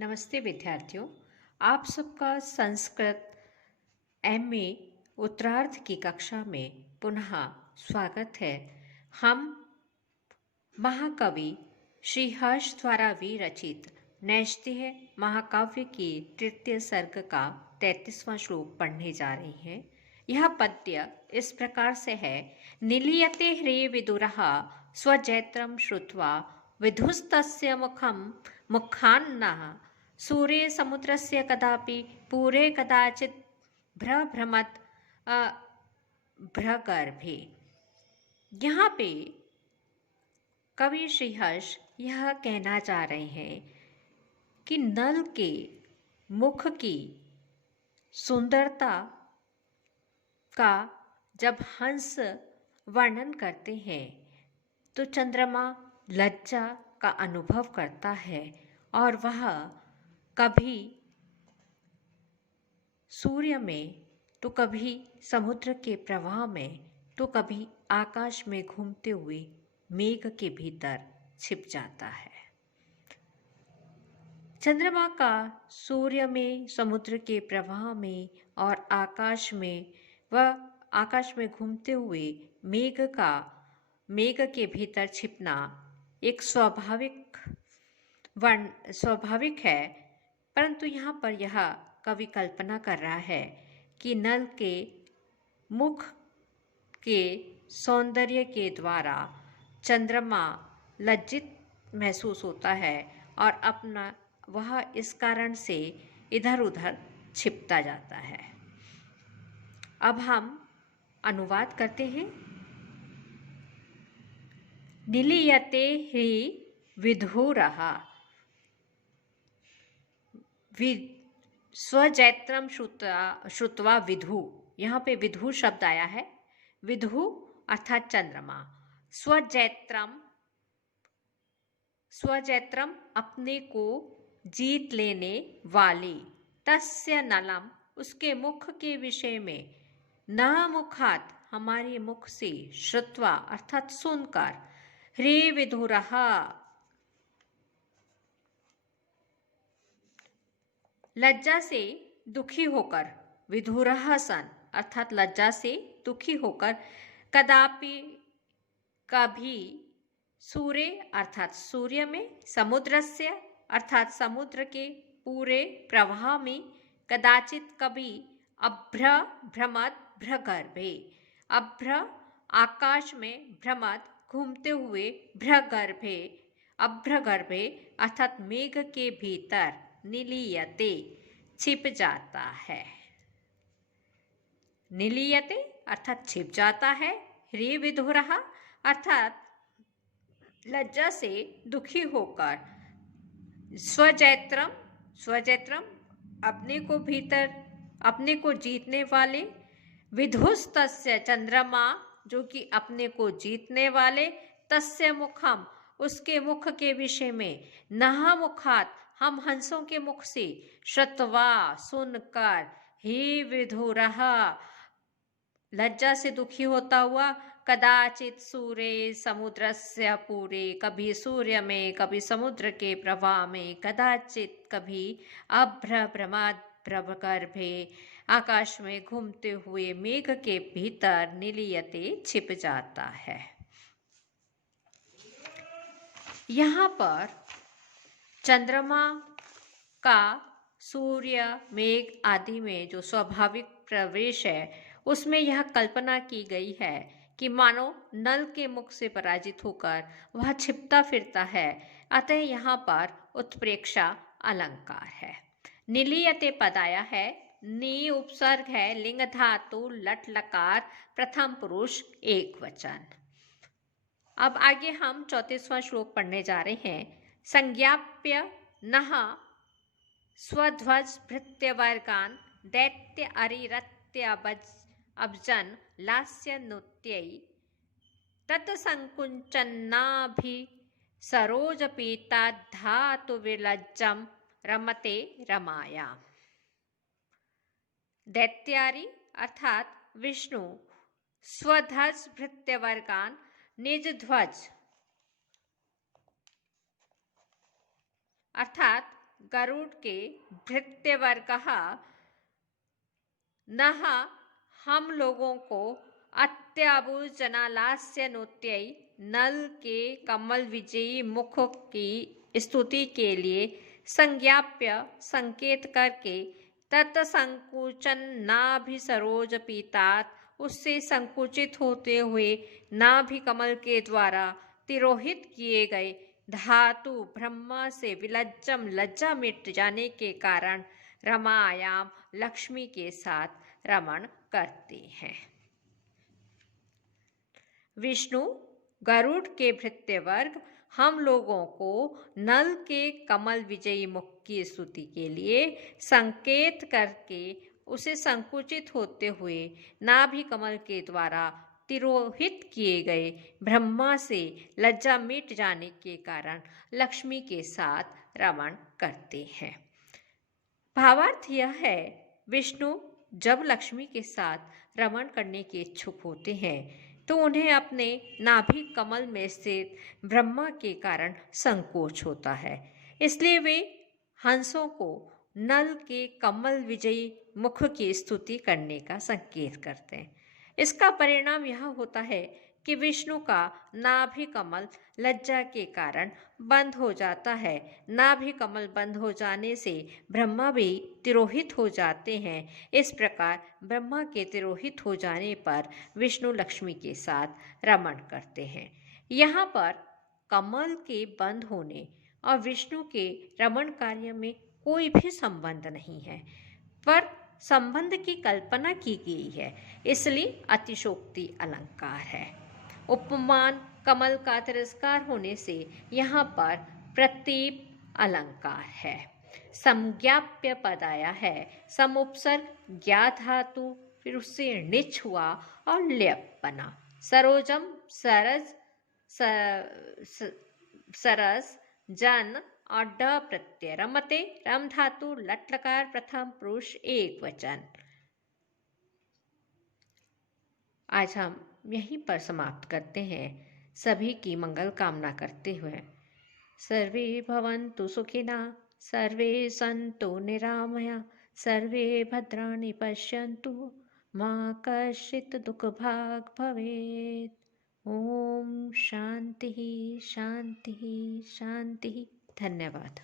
नमस्ते विद्यार्थियों। आप सबका संस्कृत एमए उत्तरार्ध की कक्षा में पुनः स्वागत है। हम महाकवि श्री हर्ष द्वारा विरचित नैष्ठिय महाकाव्य की तृतीय सर्ग का 33वां श्लोक पढ़ने जा रहे हैं। यह पद्य इस प्रकार से है। निलीयते ह्रे विदुरः स्वजैत्रं श्रुत्वा विधुस्तस्य मुखान्नः सूर्ये समुद्रस्य कदापि पूरे कदाचित् भ्रभ्रमत् भ्रगर्भे। यहाँ पे कवि श्रीहर्ष यह कहना चाह रहे हैं कि नल के मुख की सुंदरता का जब हंस वर्णन करते हैं तो चंद्रमा लज्जा का अनुभव करता है और वह कभी सूर्य में तो कभी समुद्र के प्रवाह में तो कभी आकाश में घूमते हुए मेघ के भीतर छिप जाता है। चंद्रमा का सूर्य में, समुद्र के प्रवाह में और आकाश में घूमते हुए मेघ के भीतर छिपना एक स्वाभाविक है, परंतु यहाँ पर यह कवि कल्पना कर रहा है कि नल के मुख के सौंदर्य के द्वारा चंद्रमा लज्जित महसूस होता है और वह इस कारण से इधर उधर छिपता जाता है। अब हम अनुवाद करते हैं। निलीयते हि विधुरः स्वजैत्रं श्रुत्वा विधु। यहाँ पे विधु शब्द आया है। विधु अर्थात चंद्रमा। स्वजैत्रम अपने को जीत लेने वाले। तस्य नलम उसके मुख के विषय में। न मुखात हमारे मुख से। श्रुत्वा अर्थात सुनकर। ह्रे विधुरः लज्जा से दुखी होकर। विधुरः सन अर्थात लज्जा से दुखी होकर। कदापि कभी। सूर्य अर्थात सूर्य में। समुद्रस्य अर्थात समुद्र के पूरे प्रवाह में। कदाचित कभी। अभ्र भ्रमत भ्रगर्भे। अभ्र आकाश में। भ्रमत घूमते हुए। भ्रगर्भे अभ्रगर्भे अर्थात मेघ के भीतर। निलीयते छिप जाता है। निलीयते अर्थात छिप जाता है। ह्रे विधुरः अर्थात लज्जा से दुखी होकर। स्वजैत्रम अपने को जीतने वाले। विधुस्तस्य चंद्रमा जो कि अपने को जीतने वाले। तस्य मुखम उसके मुख के विषय में। नह मुखात हम हंसों के मुख से। श्रुत्वा सुनकर। हे विधुरः लज्जा से दुखी होता हुआ। कदाचित सूर्य समुद्रस्य पूरे कभी सूर्य में कभी समुद्र के प्रवाह में। कदाचित कभी अभ्रभ्रमद भ्रगर्भे आकाश में घूमते हुए मेघ के भीतर। निलीयते छिप जाता है। यहाँ पर चंद्रमा का सूर्य मेघ आदि में जो स्वाभाविक प्रवेश है उसमें यह कल्पना की गई है कि मानो नल के मुख से पराजित होकर वह छिपता फिरता है। अतः यहाँ पर उत्प्रेक्षा अलंकार है। निलीयते पद आया है। नी उपसर्ग है। लिंग धातु लट लकार प्रथम पुरुष एक वचन। अब आगे हम 34वां श्लोक पढ़ने जा रहे हैं। संज्ञाप्य नः स्वध्वज भृत्यवर्गान् दैत्य अरिरत्य अब्जन लास्य नृत्यै तत्संकुचन्नाभि सरोजपीता धातु विलज्जम रमते रमाया। दैत्यारी अर्थात विष्णु स्वध्वज भृत्यवर्गान निज ध्वज अर्थात गरुड़ के भृत्यवर्गः नः हम लोगों को अत्याभुजनालास्य नोत्यै नल के कमल विजयी मुख की स्तुति के लिए संज्ञाप्य संकेत करके तत्संकुचन नाभि सरोज पीतात उससे संकुचित होते हुए नाभि कमल के द्वारा तिरोहित किए गए धातु ब्रह्मा से विलज्जम लज्जा मिट जाने के कारण रमायाम लक्ष्मी के साथ रमण करते हैं। विष्णु गरुड़ के भृत्यवर्ग हम लोगों को नल के कमल विजयी मुख की स्तुति के लिए संकेत करके उसे संकुचित होते हुए नाभि कमल के द्वारा तिरोहित किए गए ब्रह्मा से लज्जा मिट जाने के कारण लक्ष्मी के साथ रमण करते हैं। भावार्थ यह है, विष्णु जब लक्ष्मी के साथ रमण करने के इच्छुक होते हैं तो उन्हें अपने नाभि कमल में स्थित ब्रह्मा के कारण संकोच होता है, इसलिए वे हंसों को नल के कमल विजयी मुख की स्तुति करने का संकेत करते हैं। इसका परिणाम यह होता है कि विष्णु का नाभि कमल लज्जा के कारण बंद हो जाता है। नाभि कमल बंद हो जाने से ब्रह्मा भी तिरोहित हो जाते हैं। इस प्रकार ब्रह्मा के तिरोहित हो जाने पर विष्णु लक्ष्मी के साथ रमण करते हैं। यहाँ पर कमल के बंद होने और विष्णु के रमण कार्य में कोई भी संबंध नहीं है, पर संबंध की कल्पना की गई है, इसलिए अतिशोक्ति अलंकार है। उपमान कमल का तिरस्कार होने से यहाँ पर प्रतीप अलंकार है। संज्ञाप्य पद आया है, समुपसर्ग ज्ञा धातु फिर उससे णिच हुआ और ल्यप बना। सरोजम सरस सरस जन और ड प्रत्यय रमते रम धातु लट लकार प्रथम पुरुष एक वचन। आज हम यहीं पर समाप्त करते हैं। सभी की मंगल कामना करते हुए सर्वे भवन्तु सुखिनः, सर्वे सन्तु निरामया, सर्वे भद्राणि पश्यन्तु, मा कश्चित् दुःखभाग् भवेत्। ओम शांति शांति शांति। धन्यवाद।